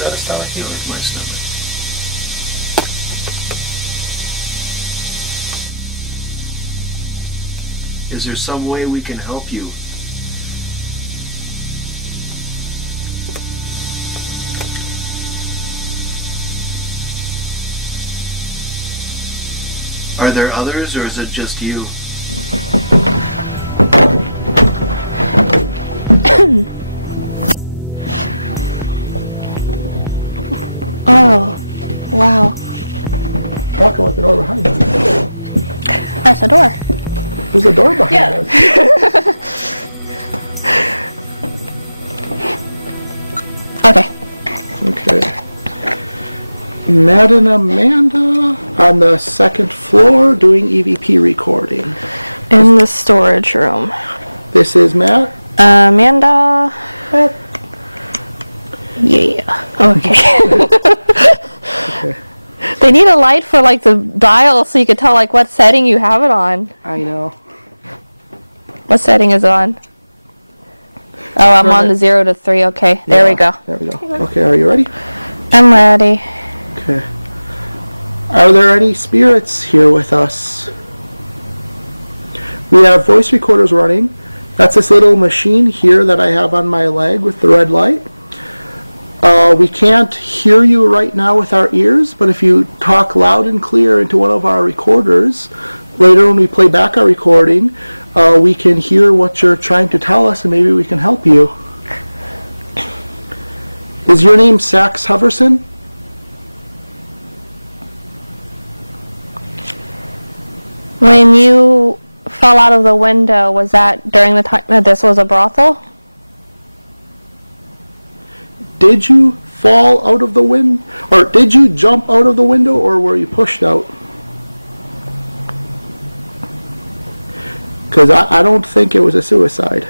that a stomach ache? Like my stomach. Is there some way we can help you? Are there others, or is it just you? Oh, wow. Walking with the door behind us. That's a door. There's a door behind us. Okay. Okay. Matt and Amanda on the second floor doing EVP recording. In the storage room. This is Matt. Amanda. Yeah. Okay. Okay. They need a light for like the dial so you can tell like what setting you have it on. I know. What setting is it on? Oh, I'm on the 0 to 3. Okay, there we go. There we go. Okay, are you ready? I'm ready. Okay. Are there any spirits here with us? We have voice recorders running. That's this little machine here that I have on my leg with the red light. We can't hear you right now with our ears, but if you talk loud and clear into one of our recorders, later when we play back our recording, we can hear what you're trying to tell us and maybe we can help you. Is your name Sax Hoverson? When you fell out of the window, was that during the time that this was a brothel? Did you fall out of the window? Or did you jump out of the window, or were you pushed out? Because I don't think it was a suicide.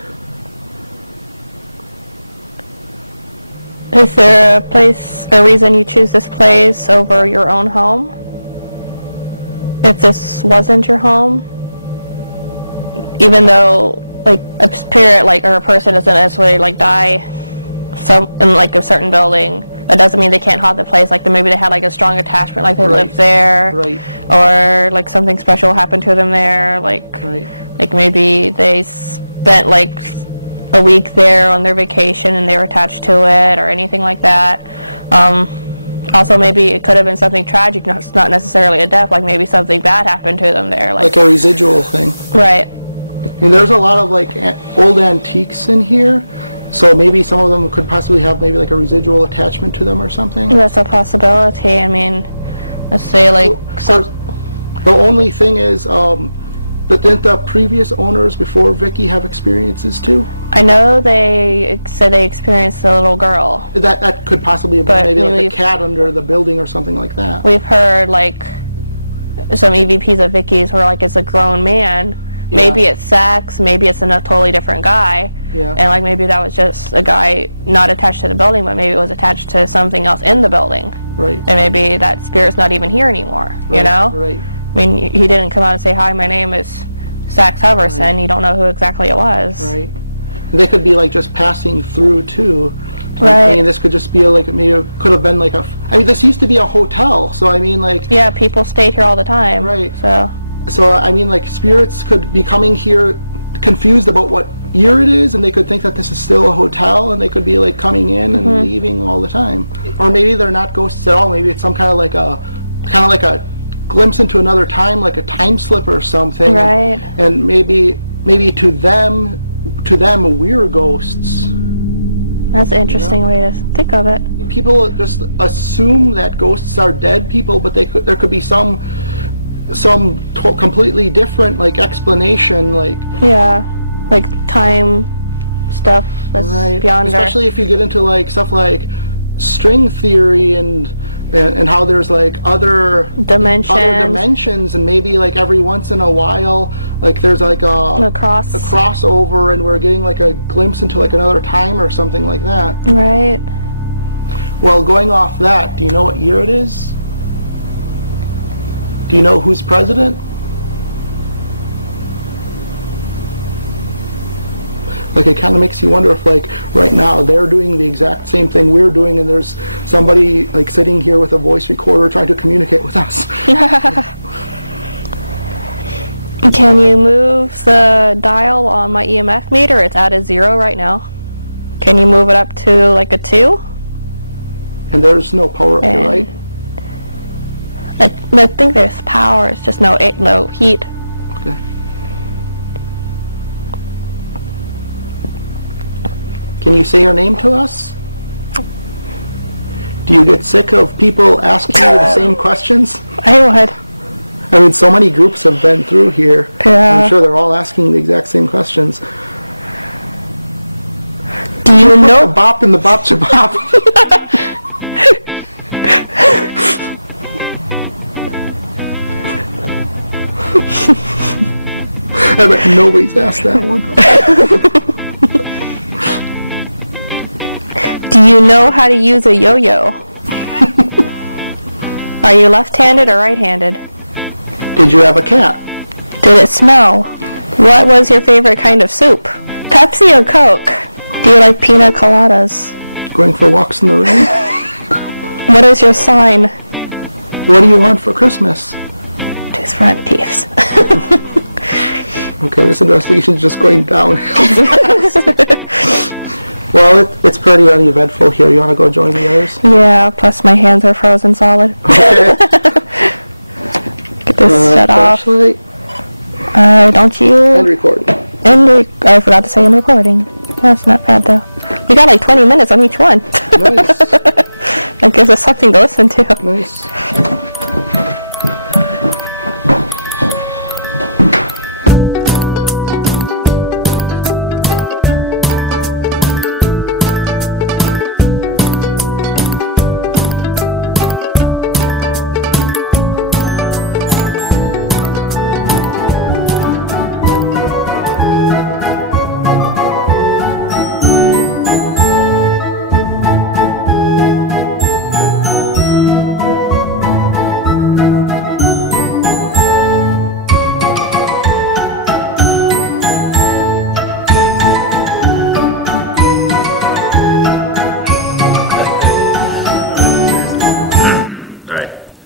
Is there a place, a reason you choose this place over your own home? If this wasn't your home? Even though, like, a spirit, like, or a person doesn't necessarily, like, die in, like, a certain building, that doesn't mean they can't haunt the place. Like, maybe they had, like, a strong attachment, like, they lived there. Right. Or, like, something special happened to them there. Like, Right. like maybe they spent, like, a week there on their vacation and they were attached to it, or anything like that. Also, maybe it could have been something tragic, not necessarily a death, like maybe something bad happened to them there. Like a residual thing. Right. I mean, there's a lot of like old antiques in here, so maybe some of them could possibly have maybe like a residual attachment to them or something. That's a possibility. I mean, let's say like the only thing is, didn't the previous owners before Vicky have experiences too? I know they said they experienced a little girl. That could possibly have been maybe like a cat under the building or something like that. We've heard like some EVPs of Vicky's where like it's a grown man. Yeah. Maybe it's Sax, maybe it's a totally different guy. Yeah. And like maybe that was just a guy not attached to the building, but maybe it was attached to something else in the building. Right. And maybe that spirit's not even here anymore, right. You know? Right. I mean, he didn't come out and say, "Hi, my name is Sax Hoverson." Right. You don't know who exactly it was. Right. They could be like just passing through too. Right. I mean, this could just be like, maybe it could have been like I mean, this used to be a hotel, so I mean, like. Yeah, people stayed here all the time. Right. So I mean, like, spirits could be coming here confused about what year it is, and they could think that this is still a hotel, and they could be like coming in and leaving all the time. Or maybe they're not ghosts at all. Maybe it's some kind of like a glimpse into another time, like a time slip or something. Right. And maybe to them we're ghosts. That's an interesting way to think of it. People just assume that ghosts are dead people, but there could be some completely different like explanation, like like time stuff that's beyond especially if you get into like stuff like string theory and how there's like other dimensions, and maybe like every once in a while like there's like a crossover, and we're getting like a glimpse into like another time or something like that. Right. Well, going off that, do you know what year it is? Do you know who's president? Like, it kind of makes you wonder if, like, right now they're doing the exact same thing we're doing, and there's somebody like sitting here with a voice recorder trying to communicate with us. Can you move the dial on my EMF meter? It's at a 0 right now. Can you move it up to like a 2? And there's no power up here, right? I think there's power, it's just no heat. Okay. Can you say your name to us? Do you get sick of people asking you the same questions? I would. I mean, so many groups have been through here. Yeah. I'm sure they're all asking the exact same questions. Do you know the bop in the bop to bop? I bet nobody's asked that one. Do you know how to use a yo-yo? Are you left-handed or right-handed? Did you have a cat? Did it smell? What was your favorite kind of soup? Pepsi or Coke? Do you like pina coladas? Going for walks in the rain? What is your sign? What do you want for Christmas? 2 front teeth. Okay, this investigation is just going downhill. Well, it's pretty uneventful here. You want to go join the others? Yeah, plus my hands are frozen solid. Okay. Get this shut off. Flashlight. Don't you? And recording. I forgot to say in recording. That's not bad though. We got like 20 minutes on each one. Nice. That gives us something to listen to. Nice.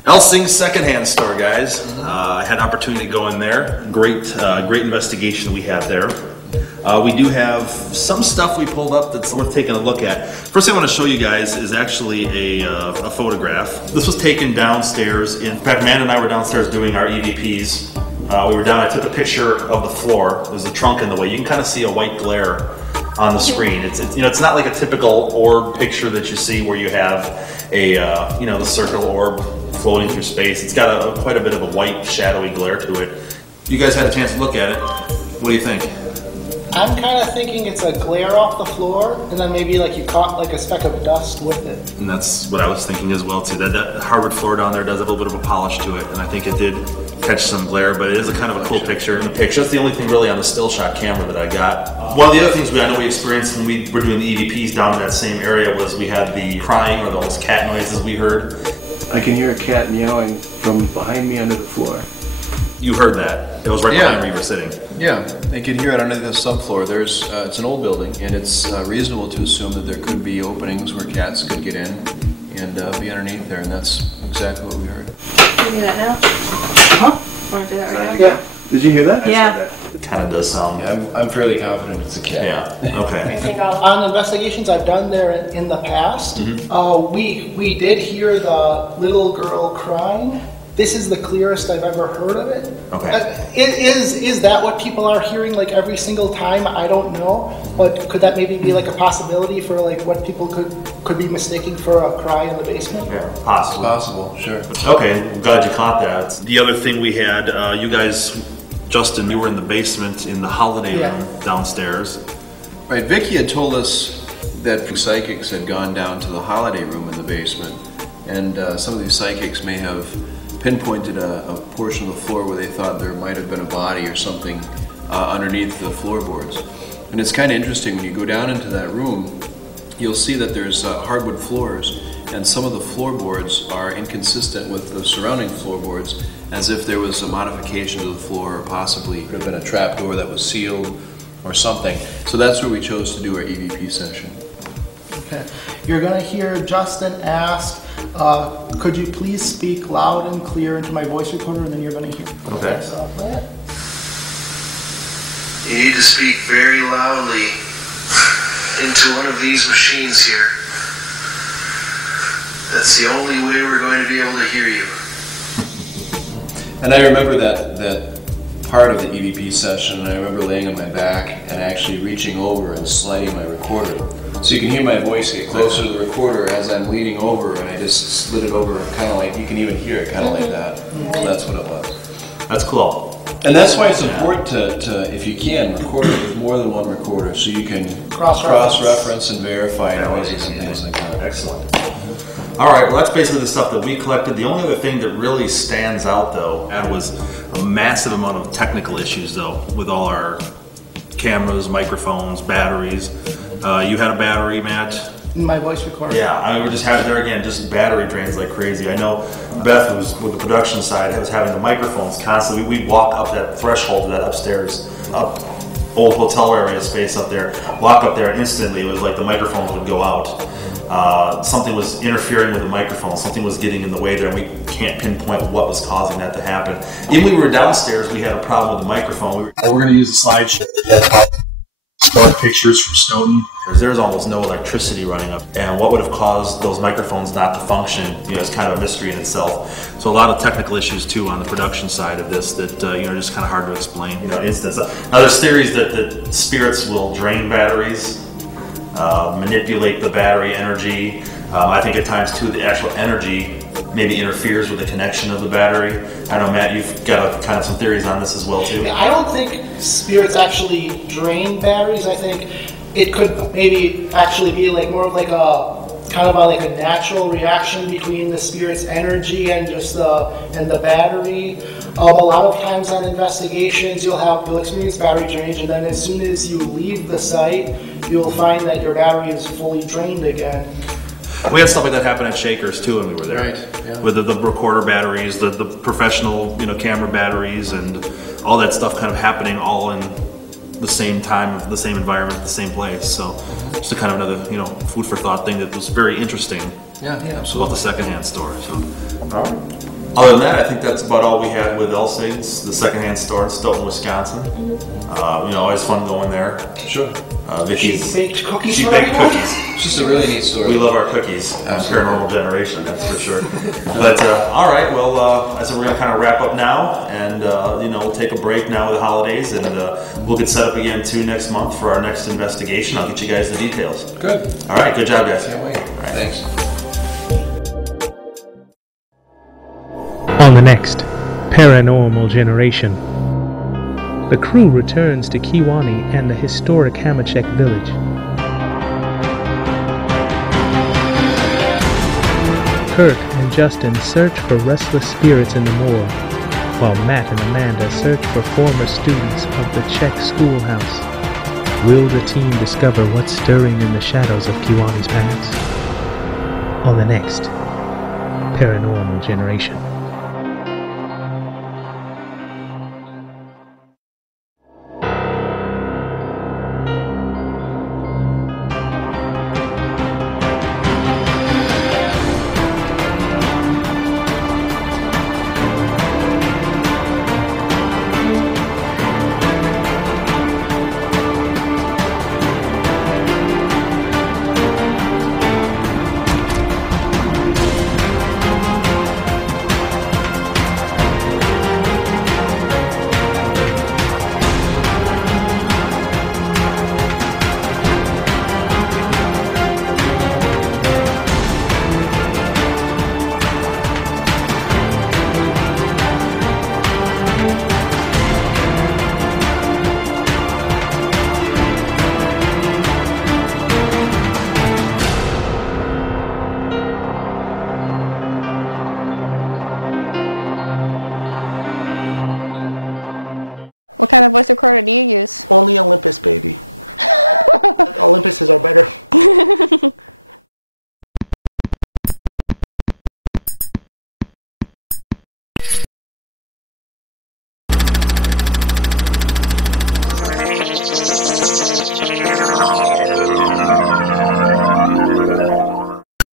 Helsing's secondhand store, guys. I had an opportunity to go in there. Great investigation we had there. We do have some stuff we pulled up that's worth taking a look at. First thing I want to show you guys is actually a photograph. This was taken downstairs. In fact, Amanda and I were downstairs doing our EVPs. We were down, I took a picture of the floor. There's a trunk in the way. You can kind of see a white glare on the screen. It's not like a typical orb picture that you see where you have the circle orb floating through space. It's got quite a bit of a white shadowy glare to it. You guys had a chance to look at it. What do you think? I'm kind of thinking it's a glare off the floor, and then maybe like you caught like a speck of dust with it. And that's what I was thinking as well too. That hardwood floor down there does have a little bit of a polish to it, and I think it did catch some glare, but it is a kind of a cool picture. In the picture, that's the only thing really on the still shot camera that I got. One of the other things I know we experienced when we were doing the EVPs down in that same area was we had the crying or those cat noises we heard. I can hear a cat meowing from behind me under the floor. You heard that. It was right behind where you were sitting. Yeah, they can hear it under the subfloor. It's an old building, and it's reasonable to assume that there could be openings where cats could get in and be underneath there, and that's exactly what we heard. Can you do that now? Huh? Want to do that right now? Yeah. Did you hear that? Yeah. It kind of does sound. I'm fairly confident it's a cat. Yeah. Okay. I think I'll. On investigations I've done there in the past, we did hear the little girl crying. This is the clearest I've ever heard of it. Okay. Is that what people are hearing like every single time? I don't know, but could that maybe be like a possibility for like what people could be mistaking for a cry in the basement? Yeah, possibly. Possible, sure. Okay, I'm glad you caught that. The other thing we had, you guys, Justin, you were in the basement in the holiday room downstairs. Right, Vicky had told us that psychics had gone down to the holiday room in the basement, and some of these psychics may have pinpointed a portion of the floor where they thought there might have been a body or something underneath the floorboards. And it's kind of interesting, when you go down into that room, you'll see that there's hardwood floors, and some of the floorboards are inconsistent with the surrounding floorboards, as if there was a modification to the floor, or possibly could have been a trap door that was sealed, or something. So that's where we chose to do our EVP session. Okay. You're going to hear Justin ask, could you please speak loud and clear into my voice recorder, and then you're going to hear. Okay. So play it. You need to speak very loudly into one of these machines here. That's the only way we're going to be able to hear you. And I remember that part of the EVP session, and I remember laying on my back and actually reaching over and sliding my recorder. So you can hear my voice get closer to the recorder as I'm leaning over, and I just slid it over kind of like, you can even hear it kind of like that. So that's what it was. That's cool. And that's why it's important to, if you can, record it with more than one recorder, so you can cross-reference and verify noises and things like that. Excellent. All right, well, that's basically the stuff that we collected. The only other thing that really stands out, though, was a massive amount of technical issues, though, with all our cameras, microphones, batteries. You had a battery, Matt? In my voice recorder. Yeah, I would just have it there again, just battery drains like crazy. I know Beth, who's with the production side, was having the microphones constantly. We'd walk up that threshold of that upstairs, old hotel area space up there, walk up there, and instantly it was like the microphones would go out. Something was interfering with the microphone, something was getting in the way there, and we can't pinpoint what was causing that to happen. Even when we were downstairs, we had a problem with the microphone. We're going to use a slideshow. Pictures from Stoughton. There was almost no electricity running up, and what would have caused those microphones not to function, is kind of a mystery in itself. So a lot of technical issues too on the production side of this that just kind of hard to explain. Instance. Now there's theories that spirits will drain batteries, manipulate the battery energy. I think at times too the actual energy maybe interferes with the connection of the battery. I know, Matt, you've got kind of some theories on this as well too. I don't think spirits actually drain batteries. I think it could maybe actually be like more of like a kind of like a natural reaction between the spirit's energy and just the battery. A lot of times on investigations, you'll experience battery drainage, and then as soon as you leave the site, you'll find that your battery is fully drained again. We had stuff like that happen at Shakers too when we were there. Right, yeah. With the recorder batteries, the professional camera batteries, and all that stuff kind of happening all in the same time, the same environment, the same place. So just a kind of another food for thought thing that was very interesting. Yeah, About the secondhand store. So. All right. Other than that, I think that's about all we had with Elsing's, the secondhand store in Stoughton, Wisconsin. Always fun going there. Sure. She baked cookies. She baked cookies. It's just a really neat story. We love our cookies. Paranormal generation, that's for sure. But all right, well, I said we're gonna kind of wrap up now, and we'll take a break now with the holidays, and we'll get set up again too next month for our next investigation. I'll get you guys the details. Good. All right, good job, guys. Can't wait. All right. Thanks. On the next Paranormal Generation, the crew returns to Kewanee and the historic Hamachek village. Kurt and Justin search for restless spirits in the moor, while Matt and Amanda search for former students of the Czech schoolhouse. Will the team discover what's stirring in the shadows of Kewanee's past? On the next Paranormal Generation. What kind of voice recorder do you use? Only Olympus, baby. Olympuses are better.